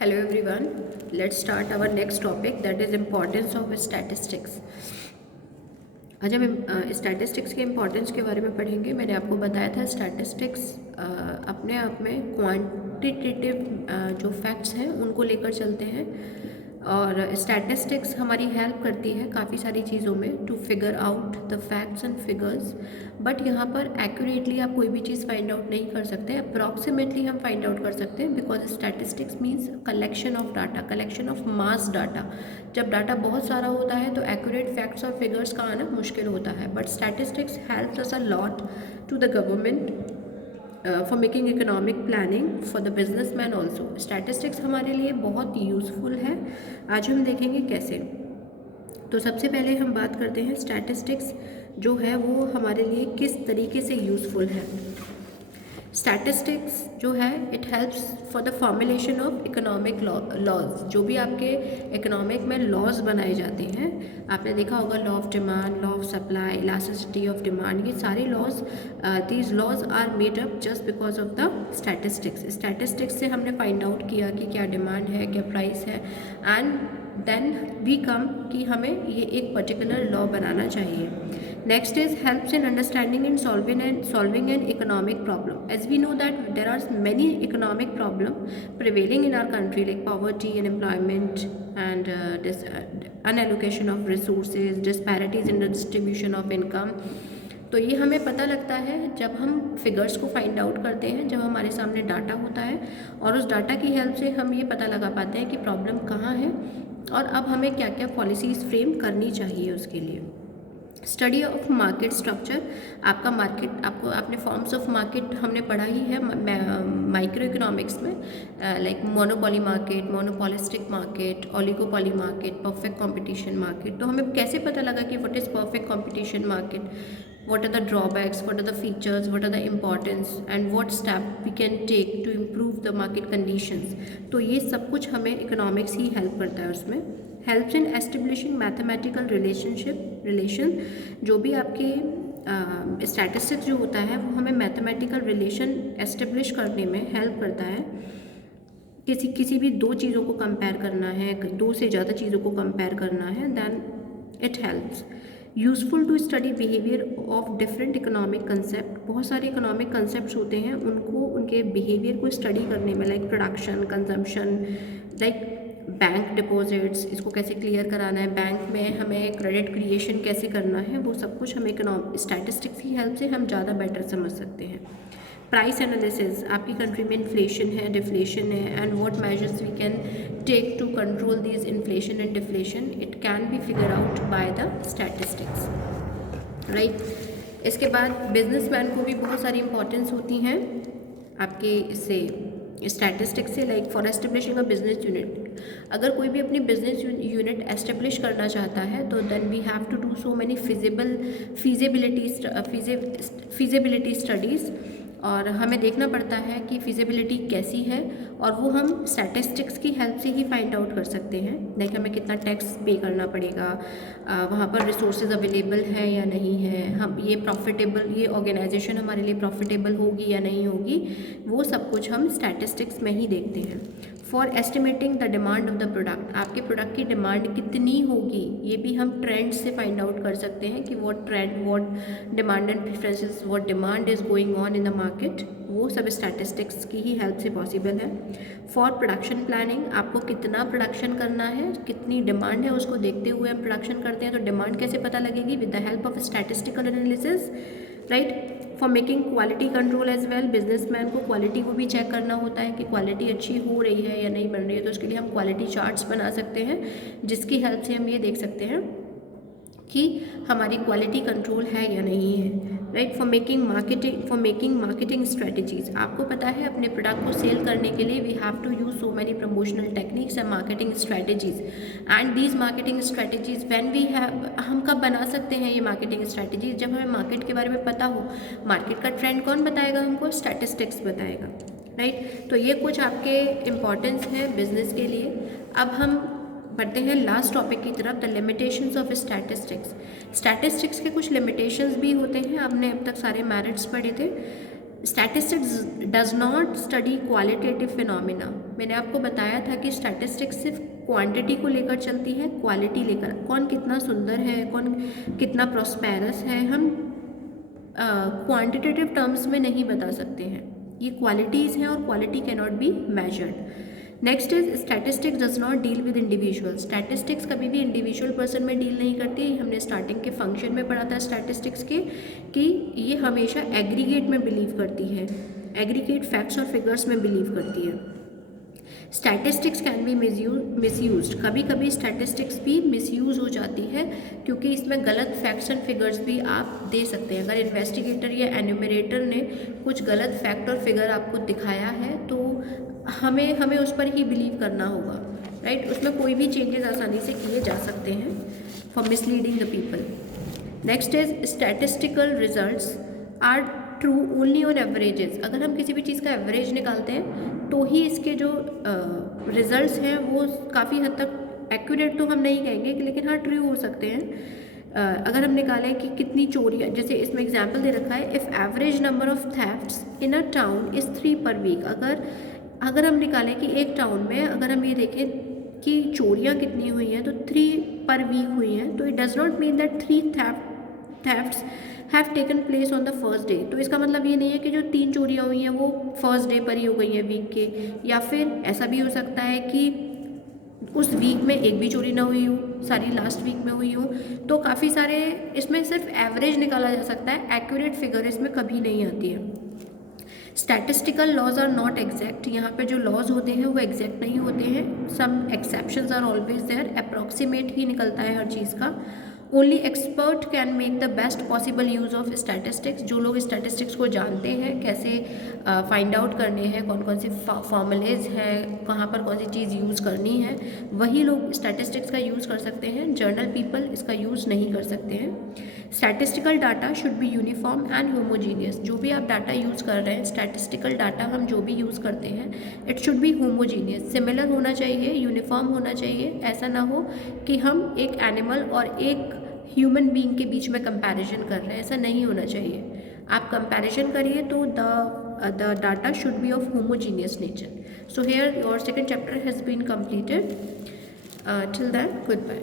Hello everyone, let's start our next topic, that is importance of statistics. आज हम statistics के importance के बारे में पढ़ेंगे। मैंने आपको बताया था स्टैटिस्टिक्स अपने आप में क्वांटिटेटिव जो फैक्ट्स हैं उनको लेकर चलते हैं, और स्टैटिस्टिक्स हमारी हेल्प करती है काफ़ी सारी चीज़ों में to figure out the facts and figures. But यहाँ पर एक्यूरेटली आप कोई भी चीज़ फाइंड आउट नहीं कर सकते, अप्रॉक्सीमेटली हम फाइंड आउट कर सकते हैं, because statistics means collection of data, collection of mass data. जब डाटा बहुत सारा होता है तो एक्यूरेट फैक्ट्स और फिगर्स का आना मुश्किल होता है। But statistics helps us a lot to the government for making economic planning for the businessman also. Statistics हमारे लिए बहुत यूज़फुल है। आज हम देखेंगे कैसे। तो सबसे पहले हम बात करते हैं स्टैटिस्टिक्स जो है वो हमारे लिए किस तरीके से यूज़फुल है। स्टैटिस्टिक्स जो है it helps for the formulation of economic laws. जो भी आपके इकोनॉमिक में लॉज बनाए जाते हैं, आपने देखा होगा law of demand, law of supply, elasticity of demand, ये सारे laws, these laws are made up just because of the statistics. Statistics से हमने फाइंड आउट किया कि क्या डिमांड है, क्या प्राइस है, एंड देन वी कम कि हमें ये एक पर्टिकुलर लॉ बनाना चाहिए। Next is helps in understanding and solving an economic problem. As we know that there are many economic problem prevailing in our country like poverty, unemployment and unallocation of resources, disparities in the distribution of income. तो ये हमें पता लगता है जब हम figures को find out करते हैं, जब हमारे सामने डाटा होता है, और उस डाटा की हेल्प से हम ये पता लगा पाते हैं कि प्रॉब्लम कहाँ है और अब हमें क्या क्या पॉलिसीज़ फ्रेम करनी चाहिए उसके लिए। स्टडी ऑफ मार्केट स्ट्रक्चर, आपका मार्केट, आपको आपने फॉर्म्स ऑफ मार्केट हमने पढ़ा ही है माइक्रो इकोनॉमिक्स में, like monopoly market, monopolistic market, oligopoly market, perfect competition market. तो हमें कैसे पता लगा कि what is perfect competition market, what are the drawbacks, what are the features, what are the importance, and what step we can take to improve the market conditions। तो ये सब कुछ हमें इकोनॉमिक्स ही हेल्प करता है उसमें। Helps in establishing mathematical relation, जो भी आपके स्टैटिस्टिक्स जो होता है वो हमें मैथमेटिकल रिलेशन एस्टेब्लिश करने में हेल्प करता है। किसी भी दो चीज़ों को कंपेयर करना है, दो से ज़्यादा चीज़ों को कंपेयर करना है, then it helps. Useful to study behaviour of different economic concept. बहुत सारे इकोनॉमिक कंसेप्ट होते हैं, उनको उनके बिहेवियर को स्टडी करने में, like production, consumption, like bank deposits, इसको कैसे क्लियर कराना है, बैंक में हमें क्रेडिट क्रिएशन कैसे करना है, वो सब कुछ हमें स्टैटिस्टिक्स की हेल्प से हम ज़्यादा बेटर समझ सकते हैं। प्राइस एनालिसिस, आपकी कंट्री में इन्फ्लेशन है, डिफ्लेशन है, and what measures we can take to control this inflation and deflation, it can be figure out by the statistics, right. इसके बाद बिजनेसमैन को भी बहुत सारी इंपॉर्टेंस होती हैं आपके इससे स्टैटिस्टिक्स से, like for establishing a business unit. अगर कोई भी अपनी बिजनेस यूनिट एस्टेब्लिश करना चाहता है तो then we have to do so many feasibility studies, और हमें देखना पड़ता है कि फिजिबिलिटी कैसी है, और वो हम स्टैटिस्टिक्स की हेल्प से ही फाइंड आउट कर सकते हैं। लाइक हमें कितना टैक्स पे करना पड़ेगा, वहाँ पर रिसोर्सेज अवेलेबल है या नहीं है, हम ये प्रॉफिटेबल, ये ऑर्गेनाइजेशन हमारे लिए प्रॉफिटेबल होगी या नहीं होगी, वो सब कुछ हम स्टैटिस्टिक्स में ही देखते हैं। For estimating the demand of the product, आपके प्रोडक्ट की डिमांड कितनी होगी, ये भी हम ट्रेंड से फाइंड आउट कर सकते हैं कि what trend, what demand and preferences, what demand is going on in the market, वो सब स्टैटिस्टिक्स की ही हेल्प से पॉसिबल है। फॉर प्रोडक्शन प्लानिंग, आपको कितना प्रोडक्शन करना है, कितनी डिमांड है, उसको देखते हुए हम प्रोडक्शन करते हैं, तो डिमांड कैसे पता लगेगी, with the help of statistical analysis, right. For making quality control as well, businessman को क्वालिटी को भी चेक करना होता है कि क्वालिटी अच्छी हो रही है या नहीं बन रही है, तो उसके लिए हम क्वालिटी चार्ट्स बना सकते हैं, जिसकी हेल्प से हम ये देख सकते हैं कि हमारी क्वालिटी कंट्रोल है या नहीं है, right. For making marketing strategies, आपको पता है अपने प्रोडक्ट को सेल करने के लिए we have to use so many promotional techniques and marketing strategies, and these marketing strategies when we have, हम कब बना सकते हैं ये मार्केटिंग स्ट्रेटजीज, जब हमें मार्केट के बारे में पता हो। मार्केट का ट्रेंड कौन बताएगा हमको, स्टैटिस्टिक्स बताएगा, राइट। तो ये कुछ आपके इम्पॉर्टेंस है बिजनेस के लिए। अब हम बढ़ते हैं लास्ट टॉपिक की तरफ, the limitations of statistics. Statistics के कुछ लिमिटेशंस भी होते हैं, आपने अब तक सारे मेरिट्स पढ़े थे, statistics does not study qualitative phenomena. मैंने आपको बताया था कि स्टैटिस्टिक्स सिर्फ क्वांटिटी को लेकर चलती है, क्वालिटी लेकर, कौन कितना सुंदर है, कौन कितना प्रॉस्पेरस है, हम क्वांटिटेटिव टर्म्स में नहीं बता सकते हैं। ये क्वालिटीज़ हैं और quality can not be measured. Next is statistics does not deal with individual. Statistics कभी भी इंडिविजुअल पर्सन में डील नहीं करती। हमने स्टार्टिंग के फंक्शन में पढ़ा था स्टैटिस्टिक्स के कि ये हमेशा एग्रीगेट में बिलीव करती है, एग्रीगेट फैक्ट्स और फिगर्स में बिलीव करती है। Statistics can be misused. कभी कभी स्टैटिस्टिक्स भी मिसयूज हो जाती है क्योंकि इसमें गलत फैक्ट्स एंड फिगर्स भी आप दे सकते हैं। अगर इन्वेस्टिगेटर या एन्यूमरेटर ने कुछ गलत फैक्ट और फिगर आपको दिखाया है तो हमें उस पर ही बिलीव करना होगा, राइट। उसमें कोई भी चेंजेस आसानी से किए जा सकते हैं for misleading the people. Next is statistical results are true only on averages. अगर हम किसी भी चीज़ का एवरेज निकालते हैं तो ही इसके जो रिजल्ट्स हैं वो काफ़ी हद तक एक्यूरेट तो हम नहीं कहेंगे लेकिन हाँ ट्रू हो सकते हैं। अगर हम निकालें कि कितनी चोरियाँ, जैसे इसमें एग्जांपल दे रखा है, if average number of thefts in a town is 3 per week. अगर हम निकालें कि एक टाउन में अगर हम ये देखें कि चोरियाँ कितनी हुई हैं तो 3 पर वीक हुई हैं, तो it does not mean that 3 thefts have taken place on the first day. तो इसका मतलब ये नहीं है कि जो 3 चोरियाँ हुई हैं वो फर्स्ट डे पर ही हो गई हैं वीक के, या फिर ऐसा भी हो सकता है कि उस वीक में एक भी चोरी ना हुई हो, सारी लास्ट वीक में हुई हो। तो काफ़ी सारे इसमें सिर्फ एवरेज निकाला जा सकता है, एक्यूरेट फिगर इसमें कभी नहीं आती है। Statistical laws are not exact. यहाँ पे जो लॉज होते हैं वो एग्जैक्ट नहीं होते हैं, some exceptions are always there, approximate ही निकलता है हर चीज़ का। Only expert can make the best possible use of statistics. जो लोग स्टैटिस्टिक्स को जानते हैं, कैसे फाइंड आउट करने हैं, कौन कौन से फॉर्मूलेज हैं, कहाँ पर कौन सी चीज़ यूज़ करनी है, वही लोग स्टैटिस्टिक्स का यूज़ कर सकते हैं। जनरल पीपल इसका यूज़ नहीं कर सकते हैं। Statistical data should be uniform and homogeneous. जो भी आप डाटा यूज़ कर रहे हैं, स्टैटिस्टिकल डाटा हम जो भी यूज़ करते हैं, it should be homogeneous, similar होना चाहिए, यूनिफॉर्म होना चाहिए। ऐसा ना हो कि हम एक एनिमल और एक ह्यूमन बीइंग के बीच में कंपैरिजन कर रहे हैं, ऐसा नहीं होना चाहिए। आप कंपैरिजन करिए तो the data should be of homogeneous nature. So here your second chapter has been completed. Till then, goodbye.